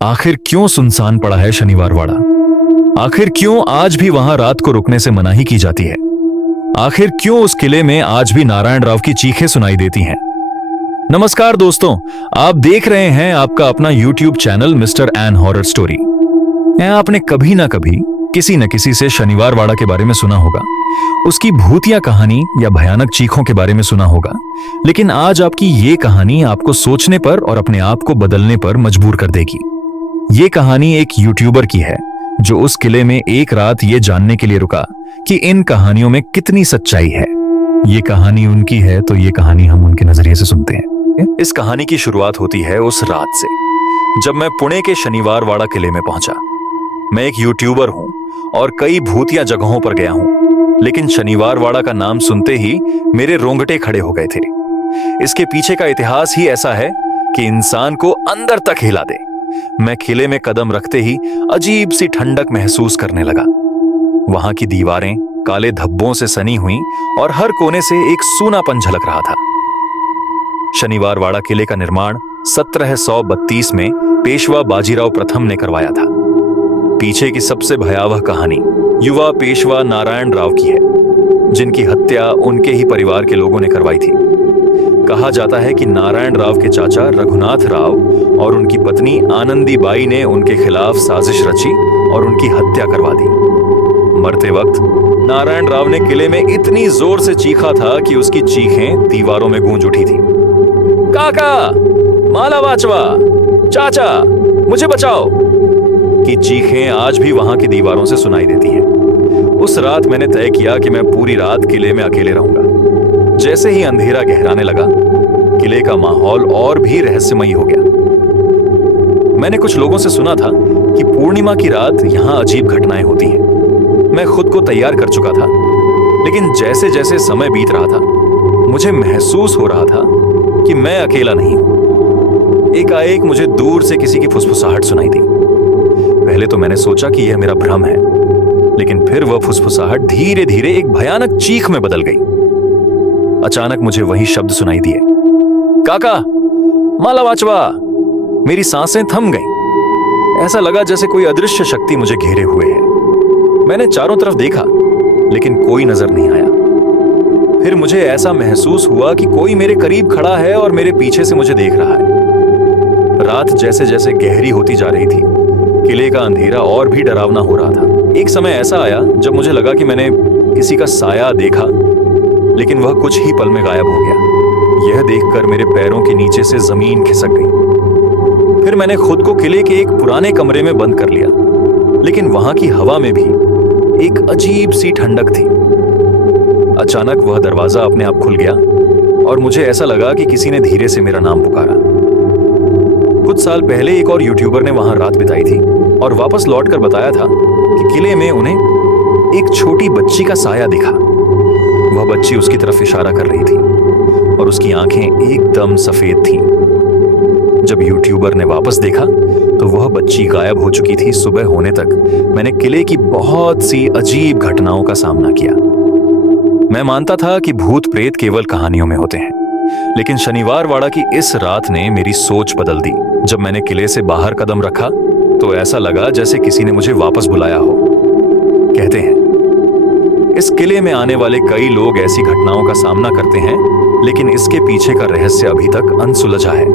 आखिर क्यों सुनसान पड़ा है शनिवार वाड़ा? आखिर क्यों आज भी वहां रात को रुकने से मनाही की जाती है? आखिर क्यों उस किले में आज भी नारायण राव की चीखें सुनाई देती हैं? नमस्कार दोस्तों, आप देख रहे हैं आपका अपना YouTube channel mister N horror story. आपने कभी ना कभी किसी न किसी से शनिवार वाड़ा के बारे में सुना होगा, उसकी भूतिया कहानी या भयानक चीखों के बारे में सुना होगा, लेकिन आज आपकी ये कहानी आपको सोचने पर और अपने आप को बदलने पर मजबूर कर देगी। ये कहानी एक यूट्यूबर की है जो उस किले में एक रात ये जानने के लिए रुका कि इन कहानियों में कितनी सच्चाई है। ये कहानी उनकी है तो ये कहानी हम उनके नजरिए से सुनते हैं। इस कहानी की शुरुआत होती है उस रात से जब मैं पुणे के शनिवार वाड़ा किले में पहुंचा। मैं एक यूट्यूबर हूं और कई भूतिया जगहों पर गया हूं, लेकिन शनिवार वाड़ा का नाम सुनते ही मेरे रोंगटे खड़े हो गए थे। इसके पीछे का इतिहास ही ऐसा है कि इंसान को अंदर तक हिला दे। मैं किले में कदम रखते ही अजीब सी ठंडक महसूस करने लगा। वहां की दीवारें काले धब्बों से सनी हुई और हर कोने से एक सूनापन झलक रहा था। शनिवार वाड़ा किले का निर्माण 1732 में पेशवा बाजीराव प्रथम ने करवाया था। पीछे की सबसे भयावह कहानी युवा पेशवा नारायण राव की है, जिनकी हत्या उनके ही परिवार के लोगों ने करवाई थी। कहा जाता है कि नारायण राव के चाचा रघुनाथ राव और उनकी पत्नी आनंदी बाई ने उनके खिलाफ साजिश रची और उनकी हत्या करवा दी। मरते वक्त नारायण राव ने किले में इतनी जोर से चीखा था कि उसकी चीखें दीवारों में गूंज उठी थी। काका, माला वाचवा, चाचा, मुझे बचाओ की चीखें आज भी वहां की दीवारों से सुनाई देती हैं। उस रात मैंने तय किया कि मैं पूरी रात किले में अकेले रहूंगा। जैसे ही अंधेरा गहराने लगा, किले का माहौल और भी रहस्यमयी हो गया। मैंने कुछ लोगों से सुना था कि पूर्णिमा की रात यहां अजीब घटनाएं होती हैं। मैं खुद को तैयार कर चुका था, लेकिन जैसे जैसे समय बीत रहा था, मुझे महसूस हो रहा था कि मैं अकेला नहीं हूं। एकाएक मुझे दूर से किसी की फुसफुसाहट सुनाई दी। पहले तो मैंने सोचा कि यह मेरा भ्रम है, लेकिन फिर वह फुसफुसाहट धीरे धीरे एक भयानक चीख में बदल गई। अचानक मुझे वही शब्द सुनाई दिए, काका, माला वाचवा। मेरी सांसें थम गईं। ऐसा लगा जैसे कोई अदृश्य शक्ति मुझे घेरे हुए है। मैंने चारों तरफ देखा, लेकिन कोई नजर नहीं आया। फिर मुझे ऐसा महसूस हुआ कि कोई मेरे करीब खड़ा है और मेरे पीछे से मुझे देख रहा है। रात जैसे जैसे गहरी होती जा रही थी, किले का अंधेरा और भी डरावना हो रहा था। एक समय ऐसा आया जब मुझे लगा कि मैंने किसी का साया देखा, लेकिन वह कुछ ही पल में गायब हो गया। यह देखकर मेरे पैरों के नीचे से जमीन खिसक गई। फिर मैंने खुद को किले के एक पुराने कमरे में बंद कर लिया, लेकिन वहां की हवा में भी एक अजीब सी ठंडक थी। अचानक वह दरवाजा अपने आप खुल गया और मुझे ऐसा लगा कि किसी ने धीरे से मेरा नाम पुकारा। कुछ साल पहले एक और यूट्यूबर ने वहां रात बिताई थी और वापस लौटकर बताया था कि किले में उन्हें एक छोटी बच्ची का साया दिखा। वह बच्ची उसकी तरफ इशारा कर रही थी और उसकी आंखें एकदम सफेद थीं। जब यूट्यूबर ने वापस देखा तो वह बच्ची गायब हो चुकी थी। सुबह होने तक मैंने किले की बहुत सी अजीब घटनाओं का सामना किया। मैं मानता था कि भूत प्रेत केवल कहानियों में होते हैं, लेकिन शनिवार वाड़ा की इस रात ने मेरी सोच बदल दी। जब मैंने किले से बाहर कदम रखा तो ऐसा लगा जैसे किसी ने मुझे वापस बुलाया हो। कहते हैं इस किले में आने वाले कई लोग ऐसी घटनाओं का सामना करते हैं, लेकिन इसके पीछे का रहस्य अभी तक अनसुलझा है।